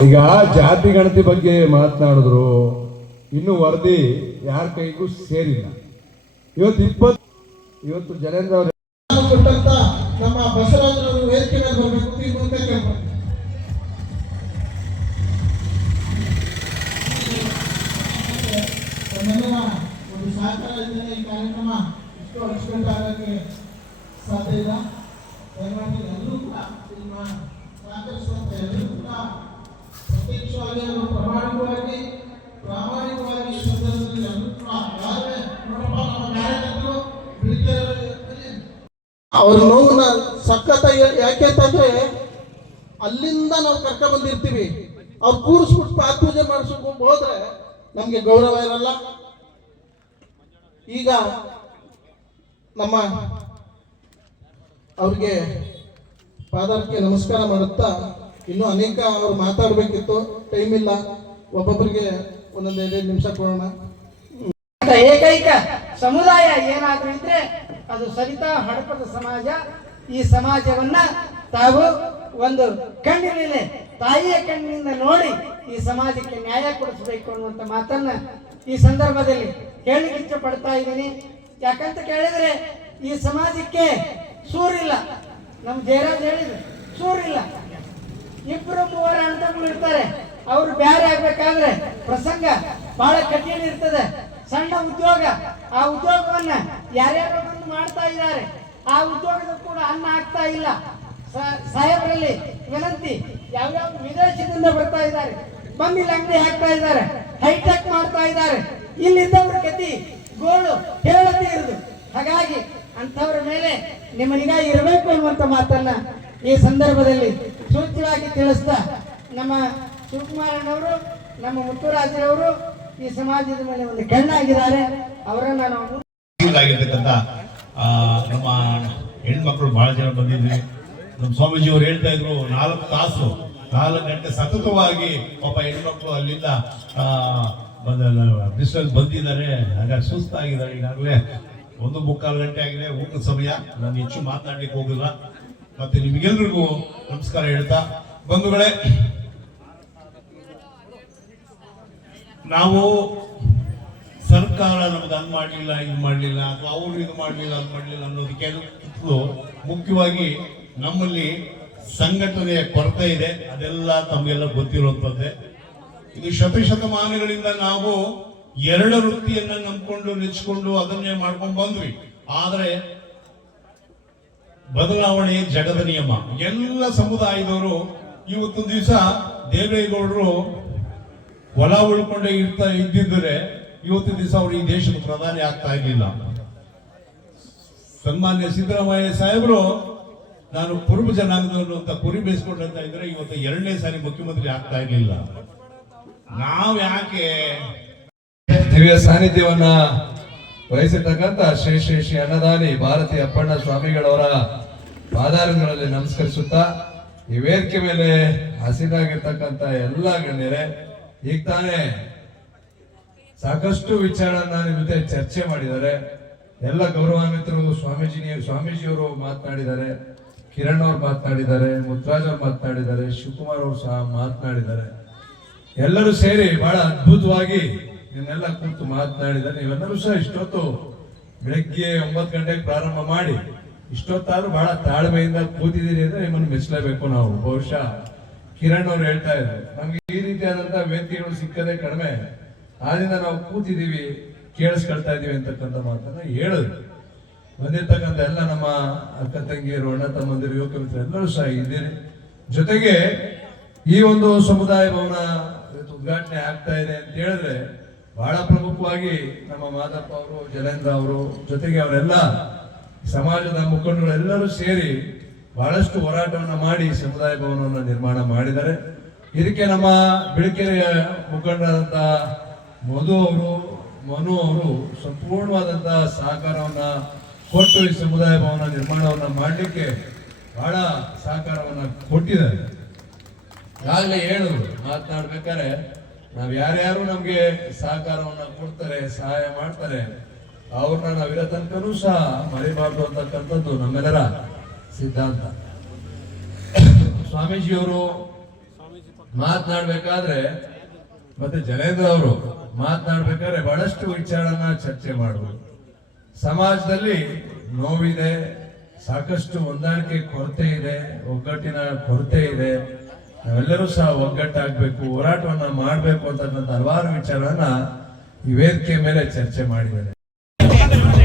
ಈಗ ಜಾತಿ ಗಣತಿ ಬಗ್ಗೆ ಮಾತನಾಡಿದ್ರು, ಇನ್ನು ವರದಿ ಯಾರ ಕೈಗೂ ಸೇರಿಲ್ಲ. ಇವತ್ತು ಜನೇಂದ್ರ ಅವರು ಕೊಟ್ಟಂತ ನಮ್ಮ ಬಸವರಾಜರವರು ವೇದಿಕೆ ಮೇಲೆ ಬರಬೇಕು ಈ ಮೂಲಕ ಕೇಳ್ಬೋದು. ನಮ್ಮೆಲ್ಲರ ಒಂದು ಸಹಕಾರ ಇದ್ದರೆ ಈ ಕಾರ್ಯಕ್ರಮ ಇಷ್ಟು ಅಚ್ಚುಕಟ್ಟಾಗಕ್ಕೆ ಸಾಧ್ಯ ಇಲ್ಲ. ದಯಮಾಡಿ ಎಲ್ಲರೂ ಕೂಡ ನಿಮ್ಮ ಸಹಕರಿಸುವಂತ ಎಲ್ಲರೂ ಕೂಡ ಪ್ರತ್ಯಕ್ಷವಾಗಿ ಅವರು ಪ್ರಾಮಾಣಿಕವಾಗಿ ಈ ಸಂದರ್ಭದಲ್ಲಿ ಎಲ್ಲರೂ ಕೂಡ ಯಾರೇ ನೋಡಪ್ಪ ನಮ್ಮ ಕಾರ್ಯಕರ್ತರು ಅವ್ರ ನೋವನ್ನ ಸಖತ್ ಯಾಕೆ ಅಂತಂದ್ರೆ ಅಲ್ಲಿಂದ ನಾವು ಕರ್ಕ ಬಂದಿರ್ತೀವಿ. ಅವ್ರು ಕೂರಿಸ್ಬಿಟ್ಟು ಪಾತ್ಪೂಜೆ ಮಾಡಿಸ್ಕೊಂಡು ಹೋದ್ರೆ ನಮ್ಗೆ ಗೌರವ ಇರಲ್ಲ. ಈಗ ನಮ್ಮ ಅವ್ರಿಗೆ ಪಾದಕ್ಕೆ ನಮಸ್ಕಾರ ಮಾಡುತ್ತಾ ಇನ್ನೂ ಅನೇಕ ಅವ್ರು ಮಾತಾಡ್ಬೇಕಿತ್ತು, ಟೈಮ್ ಇಲ್ಲ. ಒಬ್ಬೊಬ್ಬರಿಗೆ ಒಂದೊಂದು 2 ನಿಮಿಷ ಕೊಡೋಣ. ಏಕೈಕ ಸಮುದಾಯ ಏನಾದ್ರೂ ಇದ್ರೆ ಅದು ಸರಿತಾ ಹಡಪದ ಸಮಾಜ. ಈ ಸಮಾಜವನ್ನ ತಾವು ಒಂದು ಕಣ್ಣಿನಲ್ಲಿ ತಾಯಿಯ ಕಣ್ಣಿನಿಂದ ನೋಡಿ ಈ ಸಮಾಜಕ್ಕೆ ನ್ಯಾಯ ಕೊಡಿಸಬೇಕು ಅನ್ನುವಂಥ ಮಾತನ್ನ ಈ ಸಂದರ್ಭದಲ್ಲಿ ಹೇಳಲಿಕ್ಕೆ ಇಷ್ಟಪಡ್ತಾ ಇದ್ದೀನಿ. ಯಾಕಂತ ಕೇಳಿದ್ರೆ ಈ ಸಮಾಜಕ್ಕೆ ಸೂರಿಲ್ಲ. ನಮ್ಮ ಜಯರಾಜ್ ಹೇಳಿದ್ರು ಸೂರಿಲ್ಲ. 2-3 ಅಣ್ಣತಮ್ಮಗಳು ಇರ್ತಾರೆ, ಅವರು ಬ್ಯಾರೆ ಆಗ್ಬೇಕಾದ್ರೆ ಪ್ರಸಂಗ ಬಹಳ ಕಠಿಣ ಇರ್ತದೆ. ಸಣ್ಣ ಉದ್ಯೋಗ, ಆ ಉದ್ಯೋಗವನ್ನ ಯಾರ್ಯಾರೋ ಬಂದು ಮಾಡ್ತಾ ಇದ್ದಾರೆ, ಆ ಉದ್ಯೋಗದ ಕೂಡ ಅನ್ನ ಆಗ್ತಾ ಇಲ್ಲ. ಸಾಹೇಬರಲ್ಲಿ ವಿನಂತಿ, ಯಾವ್ಯಾವ ವಿದೇಶದಿಂದ ಬರ್ತಾ ಇದ್ದಾರೆ, ಬಂದು ಇಲ್ಲಿ ಅಂಗಡಿ ಹಾಕ್ತಾ ಇದ್ದಾರೆ, ಹೈಟೆಕ್ ಮಾಡ್ತಾ ಇದ್ದಾರೆ. ಇಲ್ಲಿದ್ದವ್ರ ಗತಿ ಗೋಳು ಹೇಳತಿ ಇರುದು. ಹಾಗಾಗಿ ಅಂಥವ್ರ ಮೇಲೆ ನಿಮ್ಮ ನಿಗಾ ಇರಬೇಕು ಅನ್ನುವಂಥ ಮಾತನ್ನ ಈ ಸಂದರ್ಭದಲ್ಲಿ ಸೂಚ್ಯವಾಗಿ ತಿಳಿಸ್ತಾ, ನಮ್ಮ ಶಿವಕುಮಾರಣ್ಣವರು, ನಮ್ಮ ಮುತ್ತುರಾಜರವರು ಈ ಸಮಾಜದ ಮೇಲೆ ಒಂದು ಕಣ್ಣಾಗಿದ್ದಾರೆ. ಅವರನ್ನ ನಾವು ನಮ್ಮ ಹೆಣ್ಮಕ್ಳು ಬಹಳ ಜನ ಬಂದಿದ್ವಿ. ನಮ್ಮ ಸ್ವಾಮೀಜಿ ಅವರು ಹೇಳ್ತಾ ಇದ್ರು 4 ಗಂಟೆ ಸತತವಾಗಿ ಪಾಪ ಹೆಣ್ಮಕ್ಳು ಅಲ್ಲಿಂದ ಬಿಸಿಲಲ್ಲಿ ಬಂದಿದ್ದಾರೆ. ಹಾಗಾಗಿ ಸುಸ್ತಾಗಿದ್ದಾರೆ. ಈಗಾಗಲೇ 1:15 ಗಂಟೆ ಆಗಿದೆ, ಊಟದ ಸಮಯ. ನಾನು ಹೆಚ್ಚು ಮಾತನಾಡ್ಲಿಕ್ಕೆ ಹೋಗಿಲ್ಲ. ಮತ್ತೆ ನಿಮಗೆಲ್ರಿಗೂ ನಮಸ್ಕಾರ ಹೇಳ್ತಾ, ಬಂಧುಗಳೇ, ನಾವು ಸರ್ಕಾರ ನಮ್ಗೆ ಹಂಗ್ ಮಾಡ್ಲಿಲ್ಲ, ಇದು ಮಾಡ್ಲಿಲ್ಲ, ಅಥವಾ ಅವರು ಇದು ಮಾಡ್ಲಿಲ್ಲ, ಅದು ಮಾಡ್ಲಿಲ್ಲ ಅನ್ನೋದಕ್ಕೆ ಮುಖ್ಯವಾಗಿ ನಮ್ಮಲ್ಲಿ ಸಂಘಟನೆಯ ಕೊರತೆ ಇದೆ. ಅದೆಲ್ಲ ತಮಗೆಲ್ಲ ಗೊತ್ತಿರುವಂತದ್ದೇ. ಇದು ಶತಮಾನಗಳಿಂದ ನಾವು 2 ವೃತ್ತಿಯನ್ನ ನಂಬ್ಕೊಂಡು ನೆಚ್ಕೊಂಡು ಅದನ್ನೇ ಮಾಡ್ಕೊಂಡು ಬಂದ್ವಿ. ಆದ್ರೆ ಬದಲಾವಣೆ ಜಗದ ನಿಯಮ. ಎಲ್ಲ ಸಮುದಾಯದವರು ಇವತ್ತೊಂದು ದಿವಸ ದೇವೇಗೌಡರು ಹೊಲ ಉಳ್ಕೊಂಡೇ ಇದ್ದಿದ್ರೆ ಇವತ್ತಿನ ದಿವಸ ಅವರು ಈ ದೇಶದ ಪ್ರಧಾನಿ ಆಗ್ತಾ ಇರ್ಲಿಲ್ಲ. ಸನ್ಮಾನ್ಯ ಸಿದ್ದರಾಮಯ್ಯ ಸಾಹೇಬರು ನಾನು ಕುರುಬ ಜನಾಂಗದವರು ಅಂತ ಕುರಿ ಬೇಯಿಸ್ಕೊಂಡಂತ ಇದ್ರೆ ಇವತ್ತು 2ನೇ ಸಾರಿ ಮುಖ್ಯಮಂತ್ರಿ ಆಗ್ತಾ ಇರ್ಲಿಲ್ಲ. ನಾವ್ ಯಾಕೆ ದಿವ್ಯ ಸಾನ್ನಿಧ್ಯವನ್ನ ವಹಿಸಿರ್ತಕ್ಕಂಥ ಶ್ರೀ ಶ್ರೀ ಶ್ರೀ ಅನ್ನದಾನಿ ಭಾರತೀಯ ಅಪ್ಪಣ್ಣ ಸ್ವಾಮಿಗಳವರ ಪಾದಾರಗಳಲ್ಲಿ ನಮಸ್ಕರಿಸುತ್ತಾ, ಈ ವೇದಿಕೆ ಮೇಲೆ ಹಸಿರಾಗಿರ್ತಕ್ಕಂಥ ಎಲ್ಲ ಗಣ್ಯರೇ, ಈಗ ತಾನೇ ಸಾಕಷ್ಟು ವಿಚಾರನ ನಿಮ್ಮ ಜೊತೆ ಚರ್ಚೆ ಮಾಡಿದ್ದಾರೆ. ಎಲ್ಲ ಗೌರವಾನ್ವಿತರು ಸ್ವಾಮೀಜಿಯವರು ಮಾತನಾಡಿದ್ದಾರೆ, ಕಿರಣ್ ಅವ್ರು ಮಾತನಾಡಿದ್ದಾರೆ, ಮುತ್ತರಾಜ್ ಅವ್ರು ಮಾತನಾಡಿದ್ದಾರೆ, ಶಿವಕುಮಾರ್ ಅವರು ಸಹ ಮಾತನಾಡಿದ್ದಾರೆ. ಎಲ್ಲರೂ ಸೇರಿ ಬಹಳ ಅದ್ಭುತವಾಗಿ ನಿನ್ನೆಲ್ಲ ಕೂತು ಮಾತನಾಡಿದ್ದಾರೆ. ನೀವೆಲ್ಲರೂ ಸಹ ಇಷ್ಟೊತ್ತು ಬೆಳಗ್ಗೆ 9 ಗಂಟೆಗೆ ಪ್ರಾರಂಭ ಮಾಡಿ ಇಷ್ಟೊತ್ತಾದ್ರೂ ಬಹಳ ತಾಳ್ಮೆಯಿಂದ ಕೂತಿದ್ದೀರಿ ಅಂದ್ರೆ ನಿಮ್ಮನ್ನು ಮೆಚ್ಚಲೇಬೇಕು ನಾವು. ಬಹುಶಃ ಕಿರಣ್ ಅವ್ರು ಹೇಳ್ತಾ ಇದ್ದಾರೆ, ನಮ್ಗೆ ಈ ರೀತಿಯಾದಂತಹ ವೇದಿಕೆಗಳು ಸಿಕ್ಕದೆ ಕಡಿಮೆ, ಆದ್ರಿಂದ ನಾವು ಕೂತಿದ್ದೀವಿ, ಕೇಳಿಸ್ಕೊಳ್ತಾ ಇದೀವಿ ಅಂತಕ್ಕಂಥ ಮಾತನ್ನ ಹೇಳಿದ್ರು. ಬಂದಿರ್ತಕ್ಕಂಥ ಎಲ್ಲ ನಮ್ಮ ಅಕ್ಕ ತಂಗಿಯರು, ಅಣ್ಣ ತಮ್ಮಂದಿರು, ಯುವಕ ಮಿತ್ರರು ಎಲ್ಲರೂ ಸಹ ಇದ್ದೀರಿ. ಜೊತೆಗೆ ಈ ಒಂದು ಸಮುದಾಯ ಭವನ ಉದ್ಘಾಟನೆ ಆಗ್ತಾ ಇದೆ ಅಂತ ಹೇಳಿದ್ರೆ ಬಹಳ ಪ್ರಮುಖವಾಗಿ ನಮ್ಮ ಮಾದಪ್ಪ ಅವರು, ಜಲೇಂದ್ರ ಅವರು, ಜೊತೆಗೆ ಅವರೆಲ್ಲ ಸಮಾಜದ ಮುಖಂಡರು ಸೇರಿ ಬಹಳಷ್ಟು ಹೋರಾಟವನ್ನ ಮಾಡಿ ಸಮುದಾಯ ಭವನವನ್ನು ನಿರ್ಮಾಣ ಮಾಡಿದ್ದಾರೆ. ಇದಕ್ಕೆ ನಮ್ಮ ಬಿಳಿಕೆರೆಯ ಮುಖಂಡರಾದಂತ ಮನು ಅವರು ಸಂಪೂರ್ಣವಾದಂತಹ ಸಹಕಾರವನ್ನ ಕೊಟ್ಟು ಈ ಸಮುದಾಯ ಭವನ ನಿರ್ಮಾಣವನ್ನ ಮಾಡಲಿಕ್ಕೆ ಬಹಳ ಸಹಕಾರವನ್ನ ಕೊಟ್ಟಿದ್ದಾರೆ. ಈಗಾಗಲೇ ಹೇಳಿದ್ರು ಮಾತನಾಡ್ಬೇಕಾದ್ರೆ, ನಾವ್ ಯಾರ್ಯಾರು ನಮ್ಗೆ ಸಹಕಾರವನ್ನ ಕೊಡ್ತಾರೆ, ಸಹಾಯ ಮಾಡ್ತಾರೆ, ಅವ್ರನ್ನ ನಾವಿರೋ ತನಕನೂ ಸಹ ಮರಿಬಾರ್ದು ಅಂತಕ್ಕಂಥದ್ದು ನಮ್ಮೆಲ್ಲರ ಸಿದ್ಧಾಂತ. ಸ್ವಾಮೀಜಿಯವರು ಮಾತನಾಡ್ಬೇಕಾದ್ರೆ ಮತ್ತೆ ಜನೇಂದ್ರ ಅವರು ಮಾತನಾಡ್ಬೇಕಾದ್ರೆ ಬಹಳಷ್ಟು ವಿಚಾರನ ಚರ್ಚೆ ಮಾಡುವುದು. ಸಮಾಜದಲ್ಲಿ ನೋವಿದೆ, ಸಾಕಷ್ಟು ಹೊಂದಾಣಿಕೆ ಕೊರತೆ ಇದೆ, ಒಗ್ಗಟ್ಟಿನ ಕೊರತೆ ಇದೆ. ನಾವೆಲ್ಲರೂ ಸಹ ಒಗ್ಗಟ್ಟಾಗಬೇಕು, ಹೋರಾಟವನ್ನ ಮಾಡಬೇಕು ಅಂತಕ್ಕಂಥ ಹಲವಾರು ವಿಚಾರವನ್ನ ಈ ವೇದಿಕೆ ಮೇಲೆ ಚರ್ಚೆ ಮಾಡಿದ್ದಾರೆ.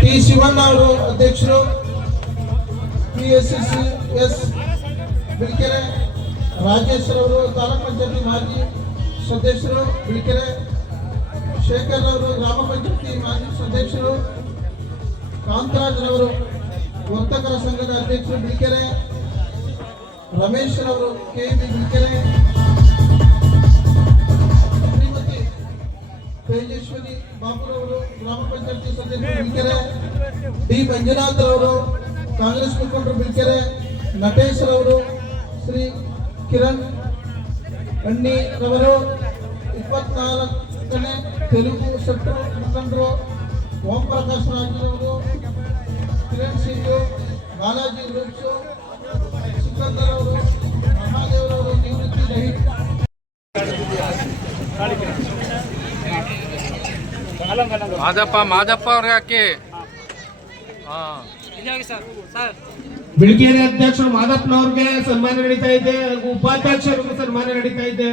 ಟಿ ಶಿವಣ್ಣ ಅವರು ಅಧ್ಯಕ್ಷರು, PSCS ಬಿಳಿಕೆರೆ, ರಾಜೇಶ್ ಅವರು ತಾಲೂಕ್ ಪಂಚಾಯತಿ ಮಾಜಿ ಸದಸ್ಯರು ಬಿಳಿಕೆರೆ, ಶೇಖರ್ ಅವರು ಗ್ರಾಮ ಪಂಚಾಯತಿ ಮಾಜಿ ಸದಸ್ಯರು, ಕಾಂತರಾಜ್ ರವರು ವರ್ತಕರ ಸಂಘದ ಅಧ್ಯಕ್ಷರು ಬಿಳಿಕೆರೆ, ರಮೇಶ್ ರವರು KB ಬಿಳಿಕೆರೆ, ಶ್ರೀಮತಿ ತೇಜಸ್ವಿನಿ ಬಾಬುರವರು ಗ್ರಾಮ ಪಂಚಾಯತಿ ಸದಸ್ಯರು ಬಿಳಿಕೆರೆ, ಡಿ ಮಂಜುನಾಥ್ ರವರು ಕಾಂಗ್ರೆಸ್ ಮುಖಂಡರು ಬಿಳಿಕೆರೆ, ನಟೇಶ್ ರವರು, ಶ್ರೀ ಕಿರಣ್ ಅಣ್ಣಿ ರವರು 24ನೇ ತೆಲುಗು ಸೆಕ್ಟರ್ ಮುಖಂಡರು, ಓಂ ಪ್ರಕಾಶ್ ರಾಜರವರು, ಕಿರಣ್ ಸಿಂಗ್, ಬಾಲಾಜಿ ಗ್ರೂಪ್ಸ್, ಸಿಕಂದರ್ ಅವರು, ಮಹಾದೇವರವರು, ನಿವೃತ್ತಿ ರಹಿತ ಮಾದಪ್ಪ ಅವ್ರಿಗೆ ಹಾಕಿ. ಬಿಳಿಕೆರೆ ಅಧ್ಯಕ್ಷರು ಮಾದಪ್ಪನವ್ರಿಗೆ ಸನ್ಮಾನ ನಡೀತಾ ಇದೆ, ಉಪಾಧ್ಯಕ್ಷರಿಗೂ ಸನ್ಮಾನ ನಡೀತಾ ಇದೆ.